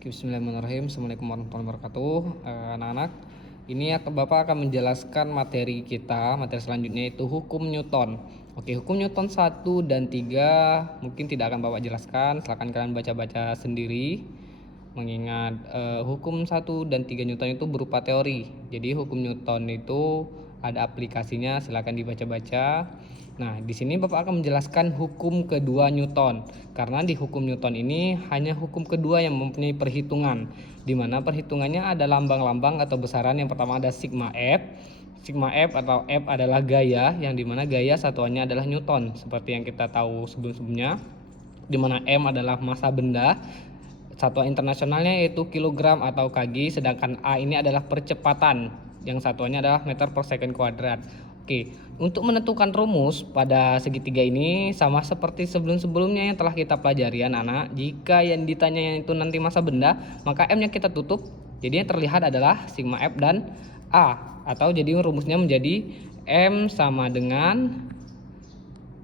Bismillahirrahmanirrahim. Assalamualaikum warahmatullahi wabarakatuh. Anak-anak, ini Bapak akan menjelaskan materi kita. Materi selanjutnya itu hukum Newton. Oke, hukum Newton 1 dan 3 mungkin tidak akan Bapak jelaskan. Silakan kalian baca-baca sendiri. Mengingat hukum 1 dan 3 Newton itu berupa teori. Jadi hukum Newton itu ada aplikasinya, silakan dibaca-baca. Nah, di sini Bapak akan menjelaskan hukum kedua Newton. Karena di hukum Newton ini hanya hukum kedua yang mempunyai perhitungan, di mana perhitungannya ada lambang-lambang atau besaran. Yang pertama ada sigma F. Sigma F atau F adalah gaya, yang dimana gaya satuannya adalah Newton, seperti yang kita tahu sebelum-sebelumnya. Di mana M adalah massa benda, satuan internasionalnya yaitu kilogram atau kg, sedangkan A ini adalah percepatan, yang satuannya adalah meter per second kuadrat. Oke, untuk menentukan rumus pada segitiga ini sama seperti sebelum-sebelumnya yang telah kita pelajari anak-anak. Jika yang ditanya itu nanti massa benda, maka M-nya kita tutup. Jadi yang terlihat adalah sigma F dan A, atau jadi rumusnya menjadi M sama dengan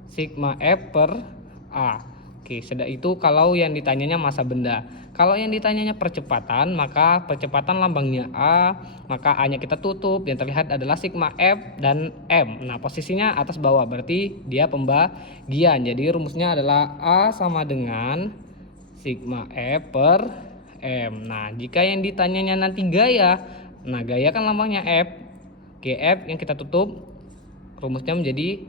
sigma F per A. Oke, sudah itu kalau yang ditanyanya massa benda. Kalau yang ditanyanya percepatan, maka percepatan lambangnya A, maka A-nya kita tutup. Yang terlihat adalah sigma F dan M. Nah, posisinya atas bawah, berarti dia pembagian. Jadi rumusnya adalah A sama dengan sigma F per M. Nah, jika yang ditanyanya nanti gaya, nah gaya kan lambangnya F. GF yang kita tutup, rumusnya menjadi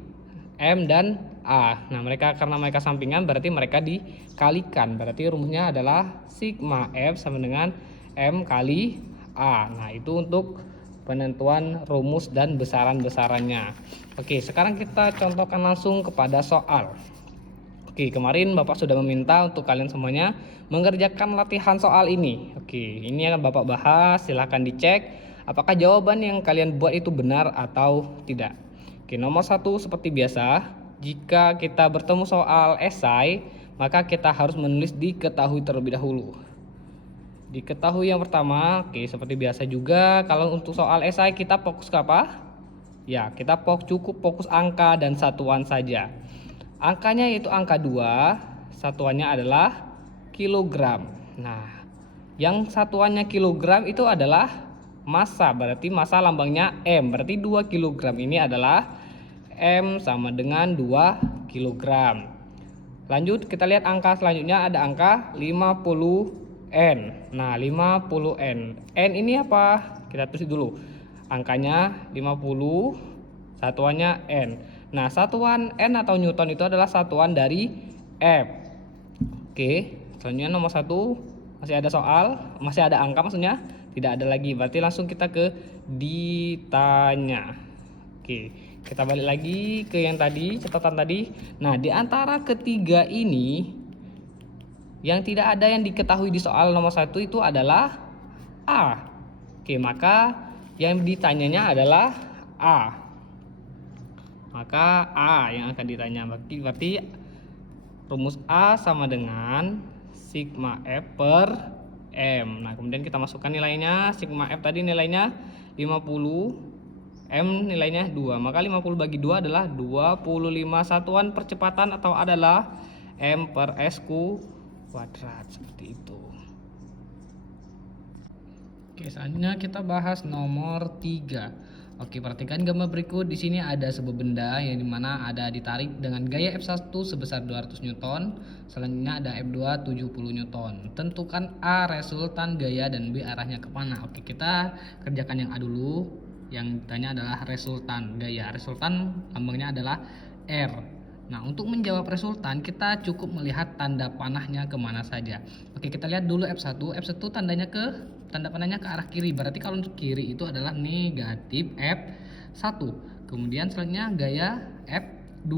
M dan A. Nah, karena mereka sampingan berarti mereka dikalikan. Berarti rumusnya adalah sigma F sama dengan M kali A. Nah, itu untuk penentuan rumus dan besaran-besarannya. Oke, sekarang kita contohkan langsung kepada soal. Oke, kemarin Bapak sudah meminta untuk kalian semuanya mengerjakan latihan soal ini. Oke, ini akan Bapak bahas, silahkan dicek apakah jawaban yang kalian buat itu benar atau tidak. Oke, nomor 1 seperti biasa, jika kita bertemu soal esai, maka kita harus menulis diketahui terlebih dahulu. Diketahui yang pertama, oke, seperti biasa juga kalau untuk soal esai kita fokus ke apa? Ya, kita cukup fokus angka dan satuan saja. Angkanya yaitu angka 2, satuannya adalah kilogram. Nah, yang satuannya kilogram itu adalah massa, berarti massa lambangnya M, berarti 2 kg ini adalah M sama dengan 2 kg. Lanjut kita lihat angka selanjutnya, ada angka 50N. Nah, 50N. N ini apa? Kita tulis dulu. Angkanya 50, satuannya N. Nah, satuan N atau Newton itu adalah satuan dari F. Oke, selanjutnya nomor 1 masih ada soal, masih ada angka maksudnya. Tidak ada lagi, berarti langsung kita ke ditanya. Oke, kita balik lagi ke yang tadi, catatan tadi. Nah, di antara ketiga ini yang tidak ada yang diketahui di soal nomor 1 itu adalah A. Oke, maka yang ditanyanya adalah A. Maka A yang akan ditanya. Berarti rumus A sama dengan sigma F per M. Nah, kemudian kita masukkan nilainya. Sigma F tadi nilainya 50, M nilainya 2. Maka 50 bagi 2 adalah 25. Satuan percepatan atau adalah M per S kuadrat, seperti itu. Oke, selanjutnya kita bahas nomor 3. Oke, perhatikan gambar berikut. Di sini ada sebuah benda yang dimana ada ditarik dengan gaya F1 sebesar 200 Newton. Selanjutnya ada F2 70 Newton. Tentukan A resultan gaya dan B arahnya kemana. Oke, kita kerjakan yang A dulu. Yang ditanya adalah resultan gaya. Resultan lambangnya adalah R. Nah, untuk menjawab resultan kita cukup melihat tanda panahnya kemana saja. Oke, kita lihat dulu F1. F1 tanda panahnya ke arah kiri. Berarti kalau untuk kiri itu adalah negatif F1. Kemudian selanjutnya gaya F2.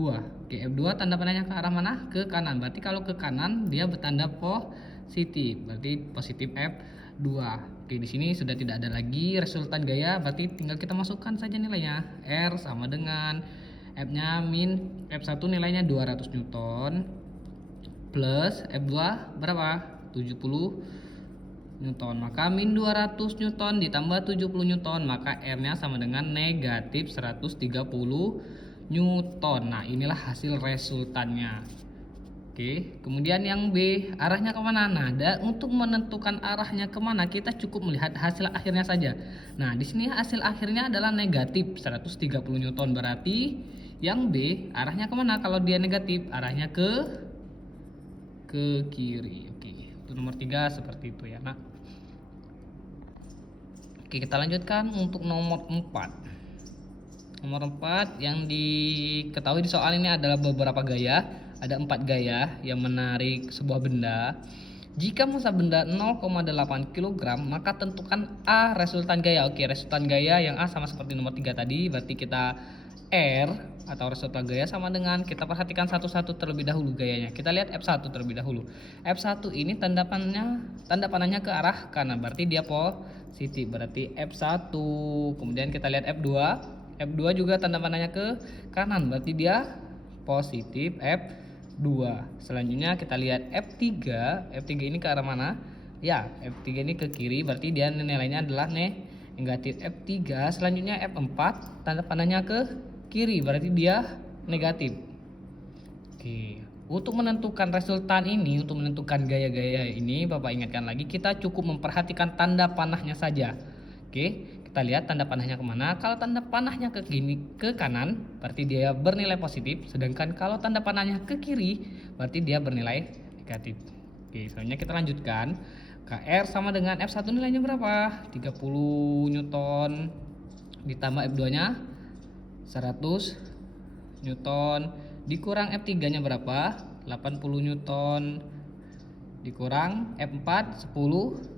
Oke, F2 tanda panahnya ke arah mana? Ke kanan. Berarti kalau ke kanan dia bertanda positif. Berarti positif F2. Oke, di sini sudah tidak ada lagi resultan gaya. Berarti tinggal kita masukkan saja nilainya. R sama dengan F-nya min F1 nilainya 200 Newton plus F2 berapa? 70 Newton. Maka min 200 Newton ditambah 70 Newton, maka R-nya sama dengan negatif 130 Newton. Nah, inilah hasil resultannya. Oke, kemudian yang B, arahnya kemana? Nah, untuk menentukan arahnya kemana, kita cukup melihat hasil akhirnya saja. Nah, di sini hasil akhirnya adalah negatif 130 Newton. Berarti yang B, arahnya kemana? Kalau dia negatif, arahnya ke kiri. Oke, untuk nomor 3 seperti itu ya, nak. Oke, kita lanjutkan untuk nomor 4. Nomor 4 yang diketahui di soal ini adalah beberapa gaya. Ada 4 gaya yang menarik sebuah benda. Jika massa benda 0,8 kg, maka tentukan A resultan gaya. Oke, resultan gaya yang A sama seperti nomor 3 tadi. Berarti kita R atau resultan gaya sama dengan, kita perhatikan satu-satu terlebih dahulu gayanya. Kita lihat F1 terlebih dahulu. F1 ini tanda panahnya ke arah kanan. Berarti dia positif. Berarti F1. Kemudian kita lihat F2. F2 juga tanda panahnya ke kanan. Berarti dia positif F2. Selanjutnya kita lihat F3. F3 ini ke arah mana? Ya, F3 ini ke kiri, berarti dia nilainya adalah negatif. F3. Selanjutnya F4, tanda panahnya ke kiri, berarti dia negatif. Oke, untuk menentukan resultan ini, untuk menentukan gaya-gaya ini, Bapak ingatkan lagi, kita cukup memperhatikan tanda panahnya saja. Oke, kita lihat tanda panahnya kemana. Kalau tanda panahnya ke kanan, berarti dia bernilai positif. Sedangkan kalau tanda panahnya ke kiri, berarti dia bernilai negatif. Oke, selanjutnya kita lanjutkan. KR sama dengan F1 nilainya berapa? 30 Newton. Ditambah F2 nya 100 Newton. Dikurang F3 nya berapa? 80 Newton. Dikurang F4 10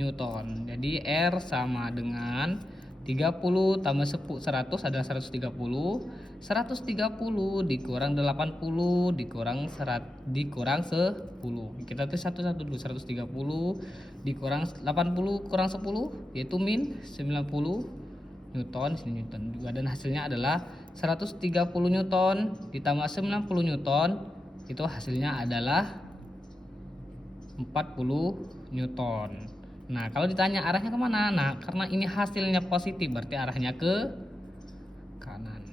Newton. Jadi R sama dengan 30 tambah 100 adalah 130. 130 dikurang 80 dikurang 10. Kita tulis satu-satu dulu. 130 dikurang 80 kurang 10 yaitu min 90 Newton. Sini Newton juga, dan hasilnya adalah 130 Newton ditambah 90 Newton, itu hasilnya adalah 40 Newton. Nah, kalau ditanya arahnya kemana? Nah, karena ini hasilnya positif, berarti arahnya ke kanan.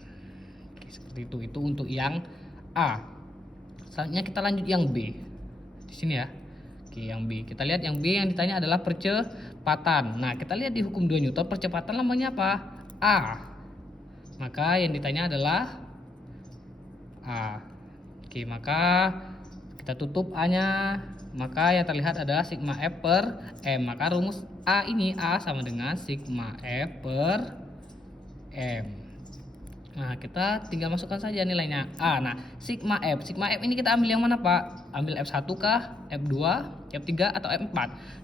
Oke, seperti itu. Itu untuk yang A. Selanjutnya kita lanjut yang B. Di sini ya. Oke, yang B. Kita lihat yang B yang ditanya adalah percepatan. Nah, kita lihat di hukum 2 Newton, percepatan lambangnya apa? A. Maka yang ditanya adalah A. Oke, maka kita tutup A-nya. Maka yang terlihat adalah sigma F per M. Maka rumus A ini, A sama dengan sigma F per M. Nah, kita tinggal masukkan saja nilainya A. Nah, sigma F ini kita ambil yang mana, Pak? Ambil F1 kah? F2, F3 atau F4?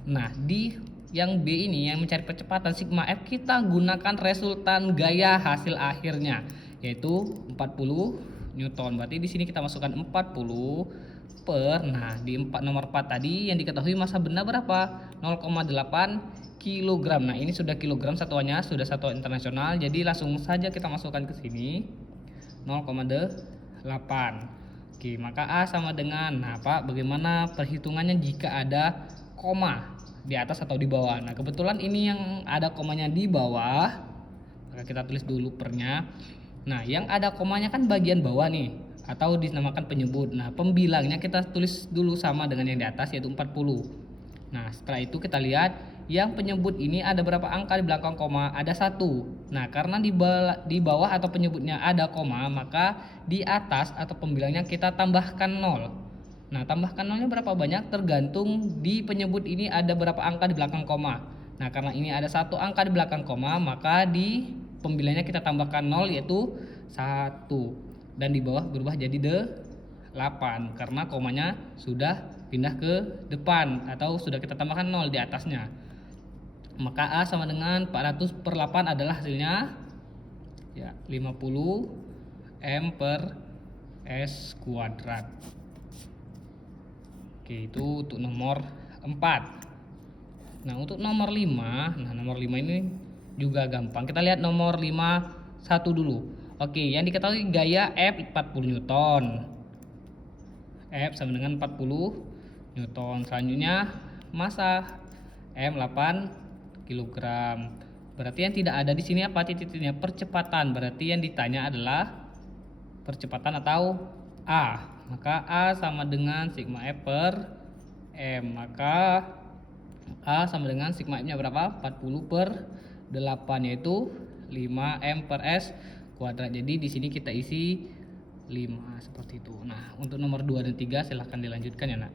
Nah, di yang B ini yang mencari percepatan sigma F, kita gunakan resultan gaya hasil akhirnya, yaitu 40 Newton. Berarti di sini kita masukkan 40 per, nah di nomor 4 tadi yang diketahui massa benda berapa? 0,8 kg. Nah, ini sudah kilogram satuannya, sudah satuan internasional. Jadi langsung saja kita masukkan ke sini 0,8. Oke, maka A sama dengan, nah Pak, bagaimana perhitungannya jika ada koma di atas atau di bawah? Nah, kebetulan ini yang ada komanya di bawah, maka kita tulis dulu pernya. Nah, yang ada komanya kan bagian bawah nih, atau dinamakan penyebut. Nah, pembilangnya kita tulis dulu sama dengan yang di atas, yaitu 40. Nah, setelah itu kita lihat yang penyebut ini ada berapa angka di belakang koma? Ada 1. Nah, karena di bawah atau penyebutnya ada koma, maka di atas atau pembilangnya kita tambahkan 0. Nah, tambahkan 0-nya berapa banyak tergantung di penyebut ini ada berapa angka di belakang koma. Nah, karena ini ada 1 angka di belakang koma, maka di pembilangnya kita tambahkan 0, yaitu 1. Dan di bawah berubah jadi 8 karena komanya sudah pindah ke depan atau sudah kita tambahkan 0 di atasnya. Maka A sama dengan 400 per 8 adalah hasilnya ya 50 M per S kuadrat. Oke, itu untuk nomor 4. Nah, untuk nomor 5, nah nomor 5 ini juga gampang. Kita lihat nomor 5 1 dulu. Oke, yang diketahui gaya F 40 Newton. F sama dengan 40 Newton. Selanjutnya massa M 8 kg. Berarti yang tidak ada di sini apa titik-titiknya? Percepatan. Berarti yang ditanya adalah percepatan atau A. Maka A sama dengan sigma F per M. Maka A sama dengan sigma F nya berapa? 40 per 8, yaitu 5M per S kuadrat. Jadi di sini kita isi 5 seperti itu. Nah, untuk nomor 2 dan 3 silahkan dilanjutkan ya nak.